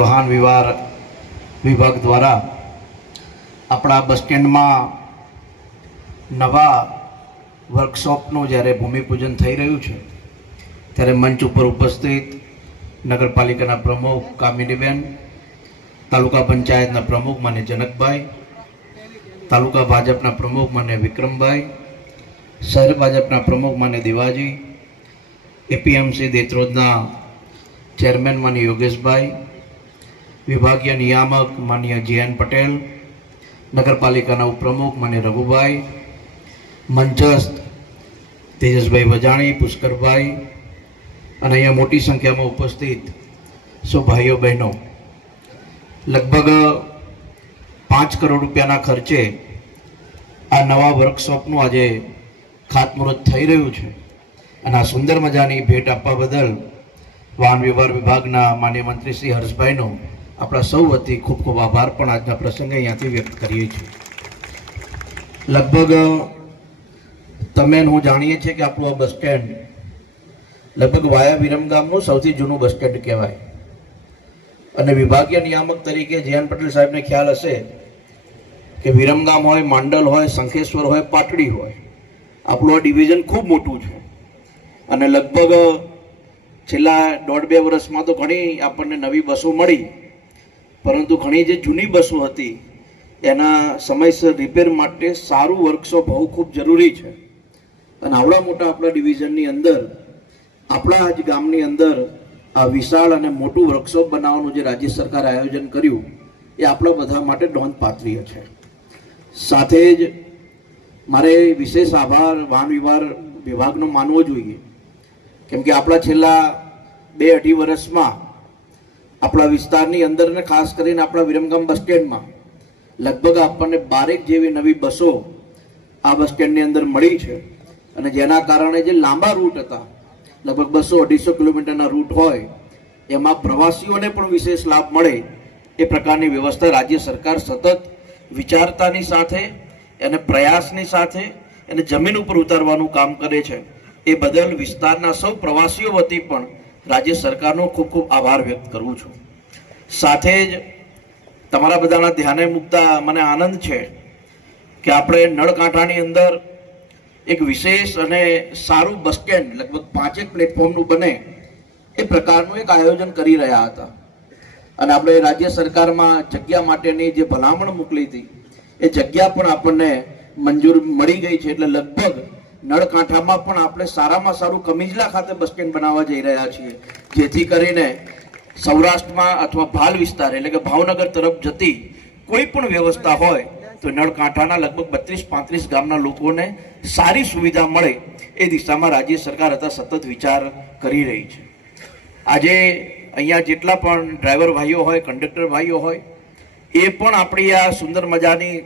વાહન વ્યવહાર વિભાગ દ્વારા આપણા બસ સ્ટેન્ડમાં નવા વર્કશોપનું જ્યારે ભૂમિપૂજન થઈ રહ્યું છે ત્યારે મંચ ઉપર ઉપસ્થિત નગરપાલિકાના પ્રમુખ કામિનીબેન, તાલુકા પંચાયતના પ્રમુખ માન્ય જનકભાઈ, તાલુકા ભાજપના પ્રમુખ માન્ય વિક્રમભાઈ, શહેર ભાજપના પ્રમુખ માન્ય દિવાજી, એપીએમસી દેત્રોદના ચેરમેન માન્ય યોગેશભાઈ, વિભાગીય નિયામક માન્ય JN પટેલ, નગરપાલિકાના ઉપપ્રમુખ માન્ય રઘુભાઈ, મંચસ્થ તેજસભાઈ વજાણી, પુષ્કરભાઈ અને અહીંયા મોટી સંખ્યામાં ઉપસ્થિત સૌ ભાઈઓ બહેનો, લગભગ 5 કરોડ રૂપિયાના ખર્ચે આ નવા વર્કશોપનું આજે ખાતમુહૂર્ત થઈ રહ્યું છે અને આ સુંદર મજાની ભેટ આપવા બદલ વાહન વ્યવહાર વિભાગના માન્ય મંત્રી શ્રી હર્ષભાઈનો આપણા સૌ વતી ખૂબ ખૂબ આભાર પણ આજના પ્રસંગે અહીંયાથી વ્યક્ત કરીએ છીએ. લગભગ તમે હું જાણીએ છીએ કે આપણું આ બસ સ્ટેન્ડ લગભગ વાયા વિરમગામનું સૌથી જૂનું બસ સ્ટેન્ડ કહેવાય અને વિભાગીય નિયામક તરીકે JN પટેલ સાહેબને ખ્યાલ હશે કે વિરમગામ હોય, માંડલ હોય, શંખેશ્વર હોય, પાટડી હોય, આપણું આ ડિવિઝન ખૂબ મોટું છે અને લગભગ છેલ્લા 1.5-2 વર્ષમાં તો ઘણી આપણને નવી બસો મળી, પરંતુ ઘણી જે જૂની બસો હતી એના સમયસર રિપેર માટે સારું વર્કશોપ હોવું ખૂબ જરૂરી છે અને આવડા મોટા આપણા ડિવિઝનની અંદર આપણા જ ગામની અંદર આ વિશાળ અને મોટું વર્કશોપ બનાવવાનું જે રાજ્ય સરકારે આયોજન કર્યું એ આપણા બધા માટે નોંધપાત્રીય છે. સાથે જ મારે વિશેષ આભાર વાહન વ્યવહાર વિભાગનો માનવો જોઈએ, કેમ કે આપણા છેલ્લા 2-2.5 વર્ષમાં આપણા વિસ્તારની અંદર ને ખાસ કરીને આપણા વિરમગામ બસ સ્ટેન્ડમાં લગભગ આપણને 12 જેવી નવી બસો આ બસ સ્ટેન્ડની અંદર મળી છે અને જેના કારણે જે લાંબા રૂટ હતા, લગભગ 200-250 કિલોમીટરના રૂટ હોય, એમાં પ્રવાસીઓને પણ વિશેષ લાભ મળે એ પ્રકારની વ્યવસ્થા રાજ્ય સરકાર સતત વિચારતાની સાથે અને પ્રયાસની સાથે એને જમીન ઉપર ઉતારવાનું કામ કરે છે. એ બદલ વિસ્તારના સૌ પ્રવાસીઓ વતી પણ રાજ્ય સરકારનો ખૂબ ખૂબ આભાર વ્યક્ત કરું છું. સાથે જ તમારા બધાના ધ્યાને મૂકતા મને આનંદ છે કે આપણે નળકાંઠાની અંદર એક વિશેષ અને સારું બસ સ્ટેન્ડ લગભગ 5 પ્લેટફોર્મનું બને એ પ્રકારનું એક આયોજન કરી રહ્યા હતા અને આપણે રાજ્ય સરકારમાં જગ્યા માટેની જે ભલામણ મોકલી હતી એ જગ્યા પણ આપણને મંજૂર મળી ગઈ છે. એટલે લગભગ નળકાંઠામાં પણ આપણે સારામાં સારું કમિજલા ખાતે બસ સ્ટેન્ડ બનાવવા જઈ રહ્યા છીએ, જેથી કરીને સૌરાષ્ટ્રમાં અથવા ભાલ વિસ્તાર એટલે કે ભાવનગર તરફ જતી કોઈ પણ વ્યવસ્થા હોય તો નળકાંઠાના લગભગ 32-35 ગામના લોકોને સારી સુવિધા મળે એ દિશામાં રાજ્ય સરકાર હતા સતત વિચાર કરી રહી છે. આજે અહીંયા જેટલા પણ ડ્રાઈવર ભાઈઓ હોય, કંડક્ટર ભાઈઓ હોય, એ પણ આપણી આ સુંદર મજાની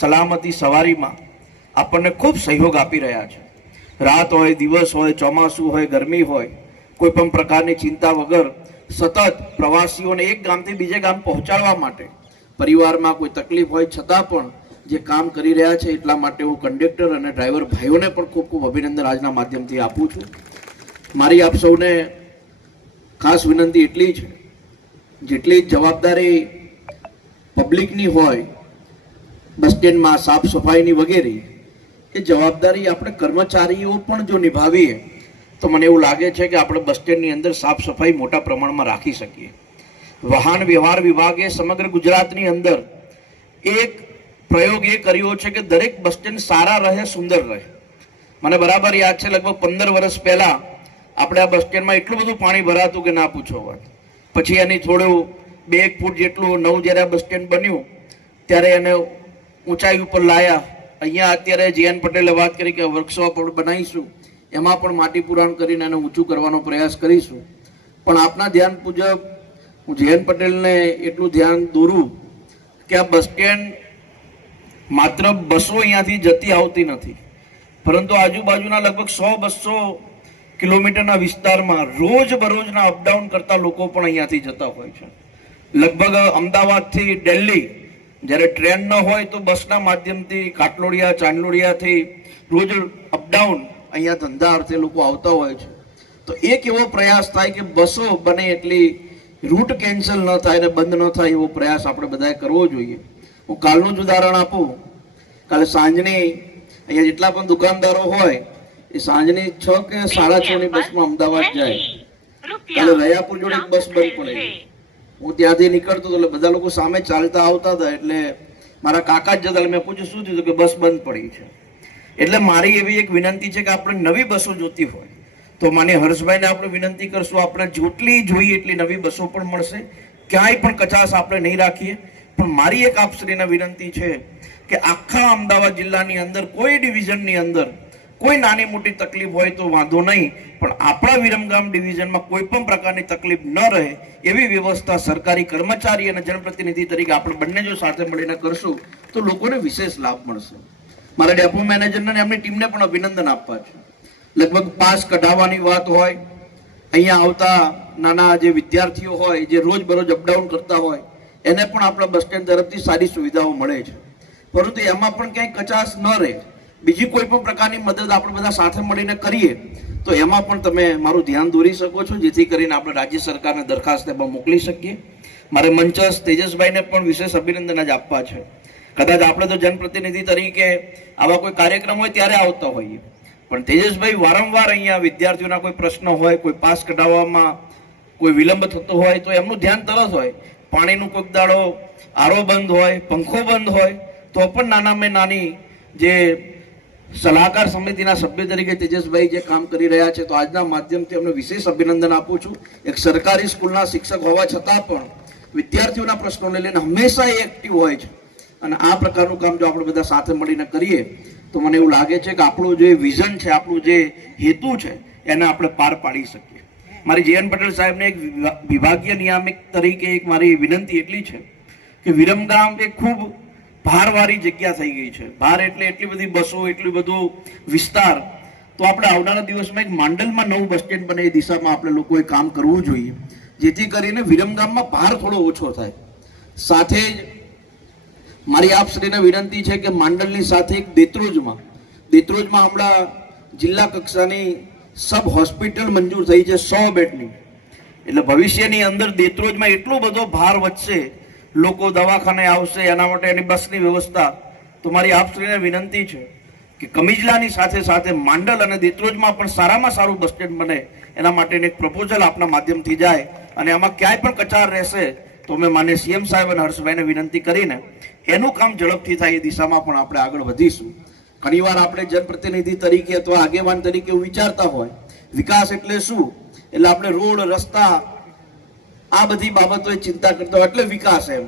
સલામતી સવારીમાં આપણને ખૂબ સહયોગ આપી રહ્યા છે. રાત હોય, દિવસ હોય, ચોમાસું હોય, ગરમી હોય, કોઈ પણ પ્રકારની ચિંતા વગર સતત પ્રવાસીઓને એક ગામથી બીજે ગામ પહોંચાડવા માટે પરિવારમાં કોઈ તકલીફ હોય છતાં પણ જે કામ કરી રહ્યા છે એટલા માટે હું કંડક્ટર અને ડ્રાઈવર ભાઈઓને પણ ખૂબ ખૂબ અભિનંદન આજના માધ્યમથી આપું છું. મારી આપ સૌને ખાસ વિનંતી એટલી છે, જેટલી જવાબદારી પબ્લિકની હોય બસ સ્ટેન્ડમાં સાફ સફાઈની વગેરે, એ જવાબદારી આપણે કર્મચારીઓ પણ જો નિભાવીએ તો મને એવું લાગે છે કે આપણે બસ સ્ટેન્ડની અંદર સાફ સફાઈ મોટા પ્રમાણમાં રાખી શકીએ. વાહન વ્યવહાર વિભાગે સમગ્ર ગુજરાતની અંદર એક પ્રયોગ એ કર્યો છે કે દરેક બસ સ્ટેન્ડ સારા રહે, સુંદર રહે. મને બરાબર યાદ છે, લગભગ 15 વર્ષ પહેલાં આપણે આ બસ સ્ટેન્ડમાં એટલું બધું પાણી ભરાતું કે ના પૂછો વાત. પછી એની થોડું 2 ફૂટ જેટલું નવું જ્યારે આ બસ સ્ટેન્ડ બન્યું ત્યારે એને ઊંચાઈ ઉપર લાયા. અહીંયા અત્યારે JN પટેલે વાત કરી કે વર્કશોપ આપણે બનાવીશું, એમાં પણ માટી પુરાણ કરીને એને ઊંચું કરવાનો પ્રયાસ કરીશું. પણ આપના ધ્યાન મુજબ હું JN પટેલને એટલું ધ્યાન દોરું કે આ બસ સ્ટેન્ડ માત્ર બસો અહીંયાથી જતી આવતી નથી, પરંતુ આજુબાજુના લગભગ 100-200 કિલોમીટરના વિસ્તારમાં રોજ બરોજના અપડાઉન કરતા લોકો પણ અહીંયાથી જતા હોય છે. લગભગ અમદાવાદથી દિલ્હી જ્યારે ટ્રેન ન હોય તો બસના માધ્યમથી કાટલોડિયા, ચાંદલોડિયાથી રોજ અપડાઉન અહીંયા ધંધા અર્થે લોકો આવતા હોય છે. તો એક એવો પ્રયાસ થાય કે બસો બને એટલી રૂટ કેન્સલ ન થાય ને બંધ ન થાય એવો પ્રયાસ આપણે બધાએ કરવો જોઈએ. હું કાલનું જ ઉદાહરણ આપું. કાલે સાંજની અહીંયા જેટલા પણ દુકાનદારો હોય એ સાંજની 6 કે 6:30 ની બસમાં અમદાવાદ જાય. કાલે રયાપુર જોડે એક બસ બંધ પડે. હું ત્યાંથી નીકળતો હતો એટલે બધા લોકો સામે ચાલતા આવતા હતા એટલે મારા કાકા જ જતા એટલે મેં પૂછ્યું શું થયું કે બસ બંધ પડી છે. એટલે મારી એવી એક વિનંતી છે કે આપણે નવી બસો જોતી હોય તો માન્ય હર્ષભાઈને આપણે વિનંતી કરશું, આપણે જેટલી જોઈએ એટલી નવી બસો પણ મળશે, ક્યાંય પણ કચાશ આપણે નહીં રાખીએ. પણ મારી એક આપશ્રીને વિનંતી છે કે આખા અમદાવાદ જિલ્લાની અંદર કોઈ ડિવિઝનની અંદર કોઈ નાની મોટી તકલીફ હોય તો વાંધો નહીં, પણ આપણા વિરમગામ ડિવિઝનમાં કોઈ પણ પ્રકારની તકલીફ ન રહે એવી વ્યવસ્થા સરકારી કર્મચારી અને જનપ્રતિનિધિ તરીકે આપણે બંને જો સાથે મળીને કરશું તો લોકોને વિશેષ લાભ મળશે. મારા ડેપો મેનેજરને અને એમની ટીમને પણ અભિનંદન આપવા છે. લગભગ પાસ કઢાવવાની વાત હોય, અહીંયા આવતા નાના જે વિદ્યાર્થીઓ હોય જે રોજબરોજ અપડાઉન કરતા હોય એને પણ આપણા બસ સ્ટેન્ડ તરફથી સારી સુવિધાઓ મળે છે. પરંતુ એમાં પણ ક્યાંય કચાશ ન રહે, બીજી કોઈ પણ પ્રકારની મદદ આપણે બધા સાથે મળીને કરીએ તો એમાં પણ તમે મારું ધ્યાન દોરી શકો છો, જેથી કરીને આપણે રાજ્ય સરકારને દરખાસ્ત એમાં મોકલી શકીએ. મારે મંચસ્થ તેજસભાઈને પણ વિશેષ અભિનંદન જ આપવા છે. કદાચ આપણે તો જનપ્રતિનિધિ તરીકે આવા કોઈ કાર્યક્રમ હોય ત્યારે આવતા હોઈએ, પણ તેજસભાઈ વારંવાર અહીંયા વિદ્યાર્થીઓના કોઈ પ્રશ્ન હોય, કોઈ પાસ કઢાવવામાં કોઈ વિલંબ થતો હોય તો એમનું ધ્યાન તરત હોય. પાણીનું કોઈક દાડો આરો બંધ હોય, પંખો બંધ હોય તો પણ નાનામાં નાની જે સલાહકાર સમિતિના સભ્ય તરીકે તેજસભાઈ જે કામ કરી રહ્યા છે તો આજના માધ્યમથી અમને વિશેષ અભિનંદન આપું છું. એક સરકારી સ્કૂલના શિક્ષક હોવા છતાં પણ વિદ્યાર્થીઓના પ્રશ્નોને લઈને હંમેશા એ એક્ટિવ હોય છે. અને આ પ્રકારનું કામ જો આપણે બધા સાથે મળીને કરીએ તો મને એવું લાગે છે કે આપણું જે વિઝન છે, આપણું જે હેતુ છે એને આપણે પાર પાડી શકીએ. મારી JN પટેલ સાહેબને એક વિભાગીય નિયામક તરીકે એક મારી વિનંતી એટલી છે કે વિરમગામ એક ખૂબ ભારવાળી જગ્યા થઈ ગઈ છે. ભાર એટલે એટલી બધી બસો, એટલું બધું વિસ્તાર. તો આપણે આવનારા દિવસમાં એક માંડલમાં નવું બસ સ્ટેન્ડ બને એ દિશામાં આપણે લોકોએ કામ કરવું જોઈએ, જેથી કરીને વિરમગામમાં ભાર થોડો ઓછો થાય. સાથે જ મારી આપશ્રીને વિનંતી છે કે માંડલની સાથે એક દેત્રોજમાં હમણાં જિલ્લા કક્ષાની સબ હોસ્પિટલ મંજૂર થઈ છે 100 બેડની. એટલે ભવિષ્યની અંદર દેત્રોજમાં એટલો બધો ભાર વધશે, લોકો દવાખાને આવશે, એના માટે એની બસની વ્યવસ્થા. તો મારી આપશ્રીને વિનંતી છે કે કમિજલાની સાથે સાથે માંડલ અને દેત્રોજમાં પણ સારામાં સારું બસ સ્ટેન્ડ બને એના માટેની એક પ્રપોઝલ આપના માધ્યમથી જાય અને આમાં ક્યાંય પણ કચાર રહેશે તો અમે માન્ય CM સાહેબ અને હર્ષભાઈને વિનંતી કરીને એનું કામ ઝડપથી થાય એ દિશામાં પણ આપણે આગળ વધીશું. ઘણીવાર આપણે જનપ્રતિનિધિ તરીકે અથવા આગેવાન તરીકે એવું વિચારતા હોય વિકાસ એટલે શું, એટલે આપણે રોડ, રસ્તા આ બધી બાબતોએ ચિંતા કરતા હોય એટલે વિકાસ. એમ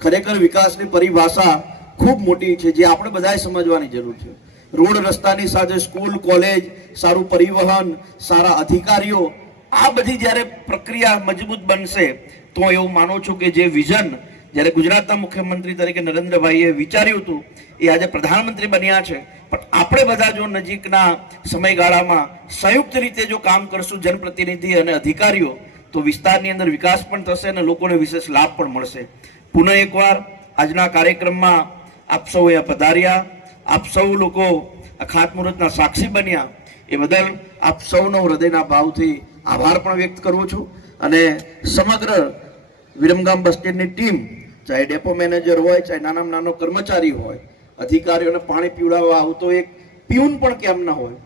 ખરેખર વિકાસની પરિભાષા ખૂબ મોટી છે જે આપણે બધાએ સમજવાની જરૂર છે. રોડ રસ્તાની સાથે સ્કૂલ, કોલેજ, સારું પરિવહન, સારા અધિકારીઓ, આ બધી જ્યારે પ્રક્રિયા મજબૂત બનશે તો એવું માનું છું કે જે વિઝન જ્યારે ગુજરાતના મુખ્યમંત્રી તરીકે નરેન્દ્રભાઈએ વિચાર્યું હતું એ આજે પ્રધાનમંત્રી બન્યા છે. પણ આપણે બધા જો નજીકના સમયગાળામાં સંયુક્ત રીતે જો કામ કરશું જનપ્રતિનિધિ અને અધિકારીઓ તો વિસ્તારની અંદર વિકાસ પણ થશે અને લોકોને વિશેષ લાભ પણ મળશે. પુનઃ એકવાર આજના કાર્યક્રમમાં આપ સૌ અહીંયા પધાર્યા, આપ સૌ લોકો આ ખાતમુહૂર્તના સાક્ષી બન્યા એ બદલ આપ સૌનો હૃદયના ભાવથી આભાર પણ વ્યક્ત કરું છું. અને સમગ્ર વિરમગામ બસ સ્ટેન્ડની ટીમ, ચાહે ડેપો મેનેજર હોય, ચાહે નાનામાં નાનો કર્મચારી હોય, અધિકારીઓને પાણી પીવડાવવા આવતો એક પ્યુન પણ કેમ ન હોય,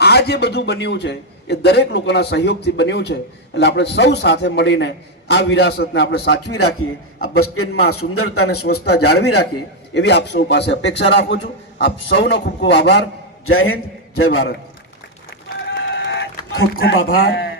આ જે બધું બન્યું છે એ દરેક લોકોના સહયોગથી બન્યું છે. એટલે આપણે સૌ સાથે મળીને આ વિરાસતને આપણે સાચવી રાખીએ, આ બસ સ્ટેન્ડમાં સુંદરતા અને સ્વચ્છતા જાળવી રાખીએ એવી આપ સૌ પાસે અપેક્ષા રાખું છું. આપ સૌનો ખૂબ ખૂબ આભાર. જય હિન્દ, જય ભારત. ખૂબ ખૂબ આભાર.